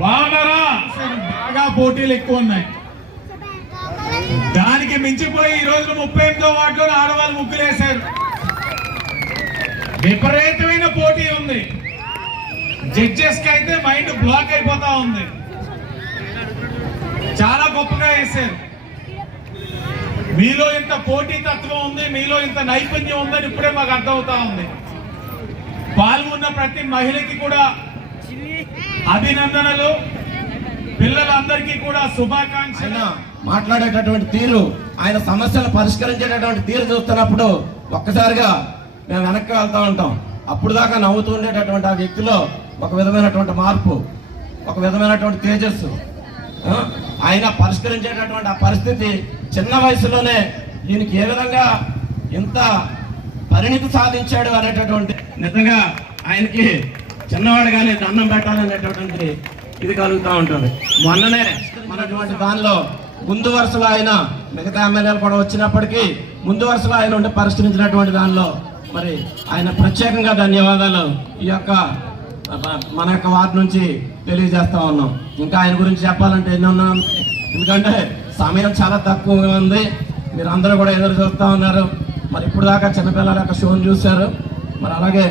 బాగున్నారా? బాగా పోటీలు ఎక్కువ ఉన్నాయి. దానికి మించిపోయి ఈ రోజు ముప్పై ఎనిమిదో వార్డులో ఆడవాళ్ళు ముగ్గులేశారు విపరీతమైన పోటీ ఉంది. జడ్జెస్కి అయితే మైండ్ బ్లాక్ అయిపోతా ఉంది. చాలా గొప్పగా వేశారు. మీలో ఇంత పోటీ తత్వం ఉంది మీలో ఇంత నైపుణ్యం ఉందని ఇప్పుడే మాకు అర్థమవుతా ఉంది. పాల్గొన్న ప్రతి మహిళకి కూడా అభినందనలు. పిల్లలందరికీ కూడా ఆయన శుభాకాంక్షలు మాట్లాడేటటువంటి తీరు ఆయన సమస్యలు పరిష్కరించేటటువంటి తీరు చూస్తున్నప్పుడు ఒక్కసారిగా మేము వెనక్కి వెళ్తా ఉంటాం. అప్పుడు దాకా నవ్వుతూ ఉండేటటువంటి ఆ వ్యక్తిలో ఒక విధమైనటువంటి మార్పు ఒక విధమైనటువంటి తేజస్సు ఆయన పరిష్కరించేటటువంటి ఆ పరిస్థితి చిన్న వయసులోనే ఈయనకి ఏ విధంగా ఇంత పరిణితి సాధించాడు అనేటటువంటి నిజంగా ఆయనకి చిన్నవాడుగానే దండం పెట్టాలనేటటువంటి ఇది కలుగుతూ ఉంటుంది. మొన్ననే మనటువంటి దానిలో ముందు వరుసలో ఆయన మిగతా ఎమ్మెల్యేలు కూడా వచ్చినప్పటికీ ముందు వరుసలో ఆయన ఉండి పరిష్కరించినటువంటి దానిలో మరి ఆయన ప్రత్యేకంగా ధన్యవాదాలు ఈ యొక్క మన యొక్క వార్డు నుంచి తెలియజేస్తా ఉన్నాం. ఇంకా ఆయన గురించి చెప్పాలంటే ఎన్ని ఉన్నాం ఎందుకంటే సమయం చాలా తక్కువగా ఉంది. మీరు అందరూ కూడా ఎదురు చూస్తూ ఉన్నారు. మరి ఇప్పుడు దాకా చిన్నపిల్లల యొక్క షోను చూశారు. మరి అలాగే